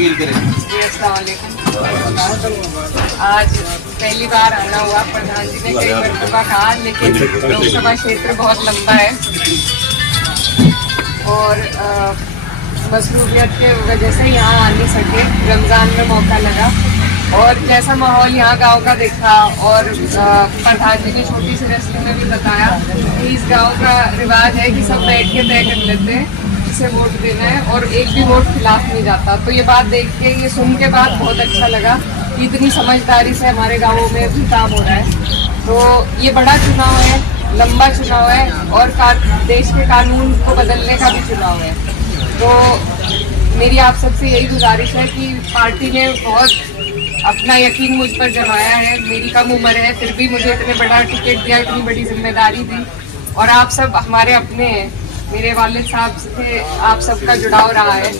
Appeal करें। अस्सलाम वालेकुम। आज पहली बार आना हुआ। प्रधान जी ने कई मरतबा कहा, लेकिन लोकसभा क्षेत्र बहुत लंबा है और मसरूफियत के वजह से यहाँ आ नहीं सके। रमज़ान में मौका लगा और जैसा माहौल यहाँ गांव का देखा और प्रधान जी ने छोटी सी रस्ते में भी बताया कि इस गांव का रिवाज है कि सब बैठ के तय कर लेते हैं किसे वोट देना है और एक भी वोट खिलाफ नहीं जाता। तो ये बात देख के, ये सुन के बाद बहुत अच्छा लगा कि इतनी समझदारी से हमारे गाँवों में भी काम हो रहा है। तो ये बड़ा चुनाव है, लंबा चुनाव है और देश के कानून को बदलने का भी चुनाव है। तो मेरी आप सबसे यही गुजारिश है कि पार्टी ने बहुत अपना यकीन मुझ पर जमाया है। मेरी कम उम्र है, फिर भी मुझे इतने बड़ा टिकट दिया, इतनी बड़ी जिम्मेदारी दी और आप सब हमारे अपने हैं। मेरे वालिद साहब से आप सबका जुड़ाव रहा है।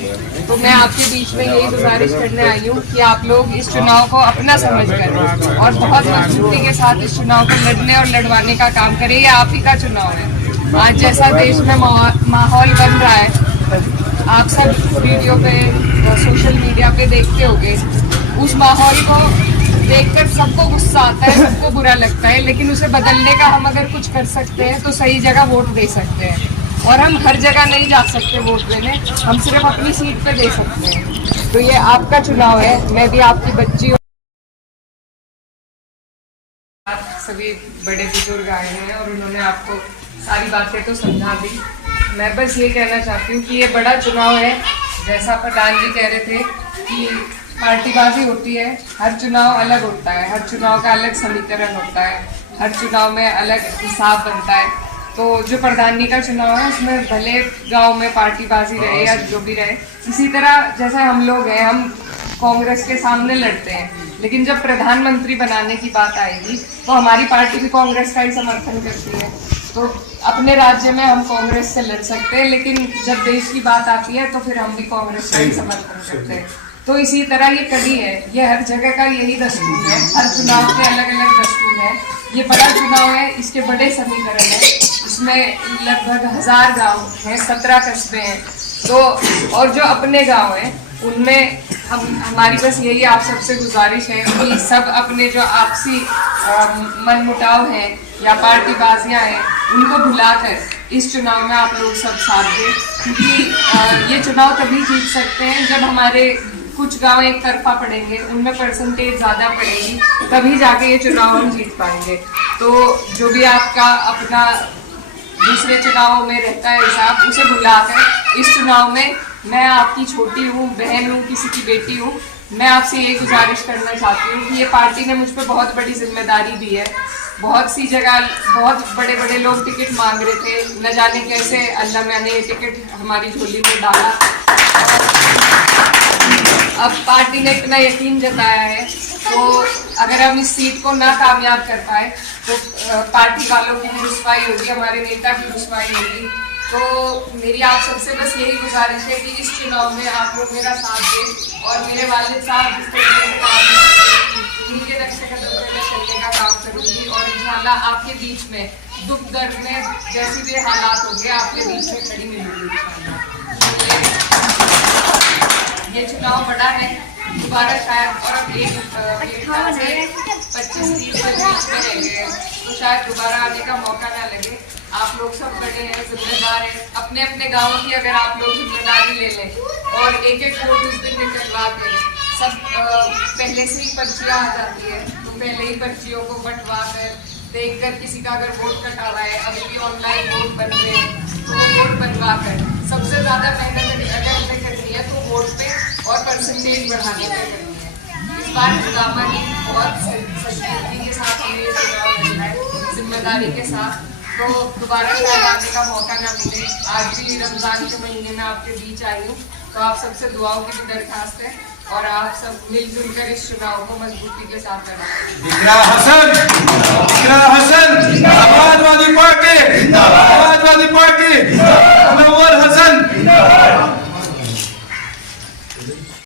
तो मैं आपके बीच में यही गुजारिश करने आई हूँ कि आप लोग इस चुनाव को अपना समझ कर और बहुत मजबूती के साथ इस चुनाव को लड़ने और लड़वाने का काम करें। ये आप ही का चुनाव है। आज जैसा देश में माहौल बन रहा है, आप सब वीडियो पे, सोशल मीडिया पे देखते होंगे, उस माहौल को देखकर सबको गुस्सा आता है, सबको बुरा लगता है, लेकिन उसे बदलने का हम अगर कुछ कर सकते हैं तो सही जगह वोट दे सकते हैं। और हम हर जगह नहीं जा सकते वोट देने, हम सिर्फ अपनी सीट पे दे सकते हैं। तो ये आपका चुनाव है, मैं भी आपकी बच्ची हूँ। सभी बड़े बुजुर्ग आए हैं और उन्होंने आपको सारी बातें तो समझा दी। मैं बस ये कहना चाहती हूँ कि ये बड़ा चुनाव है। जैसा प्रधान जी कह रहे थे कि पार्टीबाजी होती है, हर चुनाव अलग होता है, हर चुनाव का अलग समीकरण होता है, हर चुनाव में अलग हिसाब बनता है। तो जो प्रधान जी का चुनाव है उसमें भले गांव में पार्टीबाजी रहे या जो भी रहे, इसी तरह जैसे हम लोग हैं, हम कांग्रेस के सामने लड़ते हैं, लेकिन जब प्रधानमंत्री बनाने की बात आएगी तो हमारी पार्टी भी कांग्रेस का ही समर्थन करती है। तो अपने राज्य में हम कांग्रेस से लड़ सकते हैं, लेकिन जब देश की बात आती है तो फिर हम भी कांग्रेस का ही समर्थन करते हैं। तो इसी तरह ये कड़ी है, ये हर जगह का यही दस्तूर है, हर चुनाव के अलग अलग दस्तूर है। ये बड़ा चुनाव है, इसके बड़े समीकरण है, इसमें लगभग 1000 गाँव हैं, 17 कस्बे हैं। तो और जो अपने गाँव हैं उनमें हमारी बस यही आप सबसे गुजारिश है कि सब अपने जो आपसी मनमुटाव हैं या पार्टीबाजियां हैं उनको भुलाकर इस चुनाव में आप लोग सब साथ दें, क्योंकि ये चुनाव तभी जीत सकते हैं जब हमारे कुछ गांव एक तरफा पड़ेंगे, उनमें परसेंटेज ज़्यादा पड़ेगी, तभी जाके ये चुनाव हम जीत पाएंगे। तो जो भी आपका अपना दूसरे चुनावों में रहता है हिसाब, उसे भुलाकर इस चुनाव में मैं आपकी छोटी हूँ, बहन हूँ, किसी की बेटी हूँ, मैं आपसे ये गुजारिश करना चाहती हूँ कि ये पार्टी ने मुझ पर बहुत बड़ी जिम्मेदारी दी है। बहुत सी जगह बहुत बड़े बड़े लोग टिकट मांग रहे थे, न जाने कैसे अल्लाह मैंने ये टिकट हमारी झोली में डाला। अब पार्टी ने इतना यकीन जताया है, तो अगर हम इस सीट को ना कामयाब कर पाए तो पार्टी वालों की भी रुसवाई होगी, हमारे नेता की रुसवाई होगी। तो मेरी आप सबसे बस यही गुजारिश है कि इस चुनाव में आप लोग मेरा साथ दें और मेरे वालिद साहब जिस तरीके से काम उनके नक्शे कदम पे चलने का काम करूँगी और इंशाल्लाह आपके बीच में दुख दर्द में जैसे भी हालात होंगे आपके बीच में खड़ी मिलूंगी। ये चुनाव बड़ा है, दोबारा शायद और अब 25-30 के बीच में रह गए, तो शायद दोबारा आने का मौका ना लगे। आप लोग सब बड़े हैं, जिम्मेदार हैं, अपने अपने गाँव की अगर आप लोग जिम्मेदारी ले लें और एक एक वोट उस दिन निकलवा के सब पहले से ही पर्चियाँ आ जाती है, तो पहले ही पर्चियों को बंटवा कर देख कर किसी का अगर वोट कटा हुआ है, अभी भी ऑनलाइन वोट बन रहे हैं, तो वो वोट बनवा कर सबसे ज़्यादा मेहनत अगर हमें करनी है तो वोट पे और परसेंटेज बढ़ाने पे करनी है। इस बार खुदामा की बहुत संजीदगी के साथ हमें ये चुनाव मिला है, जिम्मेदारी के साथ। तो दोबारा शायद आने का मौका ना मिले। आज भी रमज़ान के महीने में आपके बीच आई हूँ, तो आप सबसे दुआओं की भी दरख्वास्त है और आप सब मिलजुल कर इस चुनाव को मजबूती के साथ लड़ाएं।